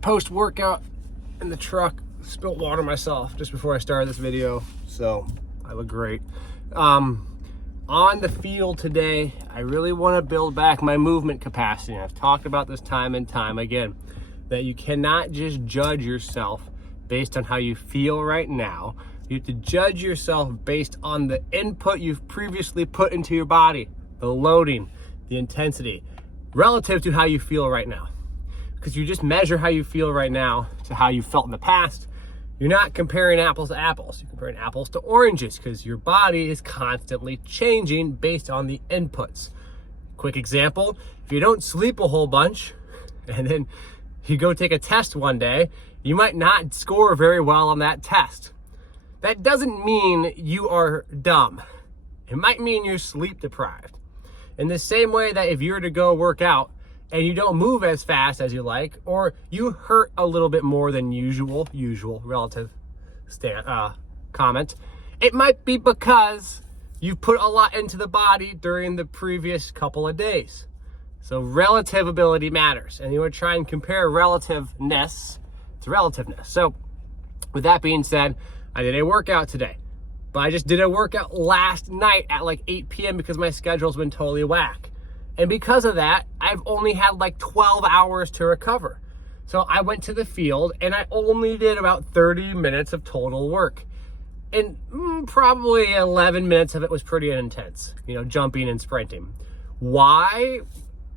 post-workout in the truck. Spilt water myself just before I started this video, so I look great. On the field today, I really want to build back my movement capacity. I've talked about this time and time again, that you cannot just judge yourself based on how you feel right now. You have to judge yourself based on the input you've previously put into your body, the loading, the intensity, relative to how you feel right now. Because you just measure how you feel right now to how you felt in the past. You're not comparing apples to apples. You're comparing apples to oranges because your body is constantly changing based on the inputs. Quick example, if you don't sleep a whole bunch and then you go take a test one day, you might not score very well on that test. That doesn't mean you are dumb. It might mean you're sleep deprived. In the same way that if you were to go work out and you don't move as fast as you like, or you hurt a little bit more than usual relative comment, it might be because you put a lot into the body during the previous couple of days. So relative ability matters, and you want to try and compare relativeness to relativeness. So with that being said, I did a workout today, but I just did a workout last night at like 8 p.m. because my schedule's been totally whack. And because of that, I've only had like 12 hours to recover. So I went to the field and I only did about 30 minutes of total work. And probably 11 minutes of it was pretty intense, jumping and sprinting. Why,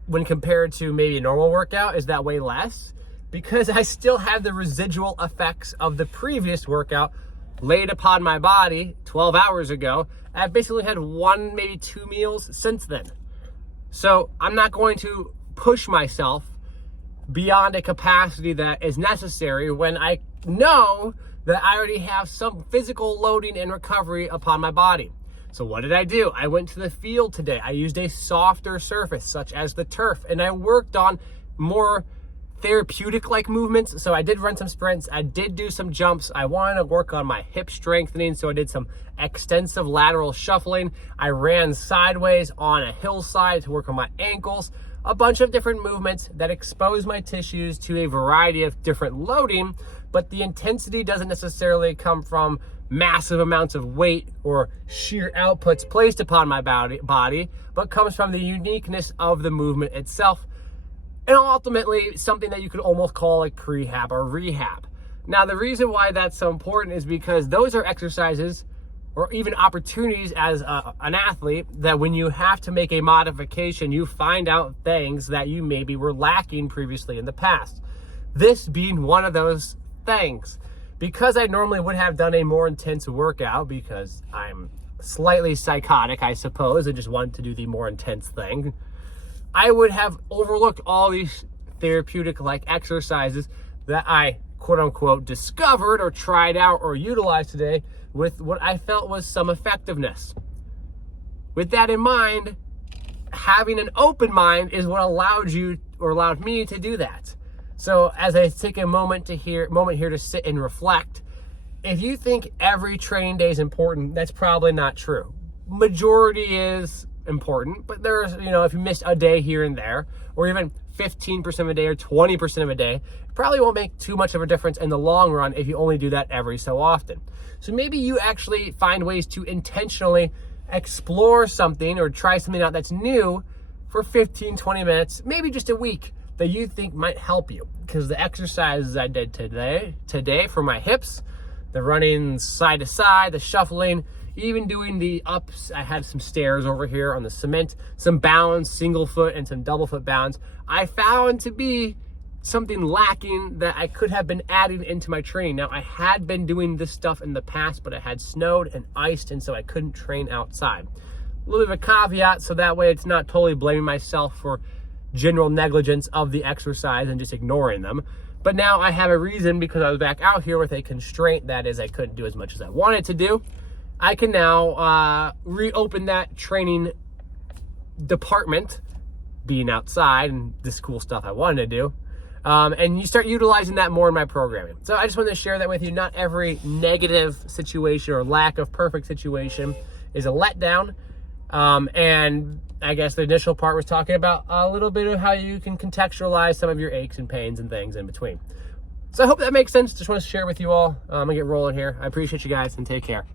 when compared to maybe a normal workout, is that way less? Because I still have the residual effects of the previous workout laid upon my body 12 hours ago. I've basically had 1, maybe 2 meals since then. So I'm not going to push myself beyond a capacity that is necessary when I know that I already have some physical loading and recovery upon my body. So what did I do? I went to the field today. I used a softer surface such as the turf, and I worked on more therapeutic-like movements. So I did run some sprints. I did do some jumps. I wanted to work on my hip strengthening, so I did some extensive lateral shuffling. I ran sideways on a hillside to work on my ankles. A bunch of different movements that expose my tissues to a variety of different loading, but the intensity doesn't necessarily come from massive amounts of weight or sheer outputs placed upon my body, but comes from the uniqueness of the movement itself. And ultimately, something that you could almost call like prehab or rehab. Now, the reason why that's so important is because those are exercises or even opportunities as an athlete that when you have to make a modification, you find out things that you maybe were lacking previously in the past. This being one of those things. Because I normally would have done a more intense workout because I'm slightly psychotic, I suppose, and just wanted to do the more intense thing, I would have overlooked all these therapeutic-like exercises that I, quote-unquote, discovered or tried out or utilized today with what I felt was some effectiveness. With that in mind, having an open mind is what allowed me to do that. So as I take a moment here to sit and reflect, if you think every training day is important, that's probably not true. Majority is important, but there's, if you miss a day here and there, or even 15% of a day or 20% of a day, it probably won't make too much of a difference in the long run if you only do that every so often. So maybe you actually find ways to intentionally explore something or try something out that's new for 15, 20 minutes, maybe just a week, that you think might help you. Because the exercises I did today for my hips, the running side to side, the shuffling, even doing the ups, I had some stairs over here on the cement, some bounds, single foot and some double foot bounds, I found to be something lacking that I could have been adding into my training. Now, I had been doing this stuff in the past, but it had snowed and iced, and so I couldn't train outside. A little bit of a caveat, so that way it's not totally blaming myself for general negligence of the exercise and just ignoring them. But now I have a reason, because I was back out here with a constraint, that is I couldn't do as much as I wanted to do. I can now reopen that training department, being outside and this cool stuff I wanted to do. And you start utilizing that more in my programming. So I just wanted to share that with you. Not every negative situation or lack of perfect situation is a letdown. And I guess the initial part was talking about a little bit of how you can contextualize some of your aches and pains and things in between. So I hope that makes sense. Just want to share with you all. I'm gonna get rolling here. I appreciate you guys and take care.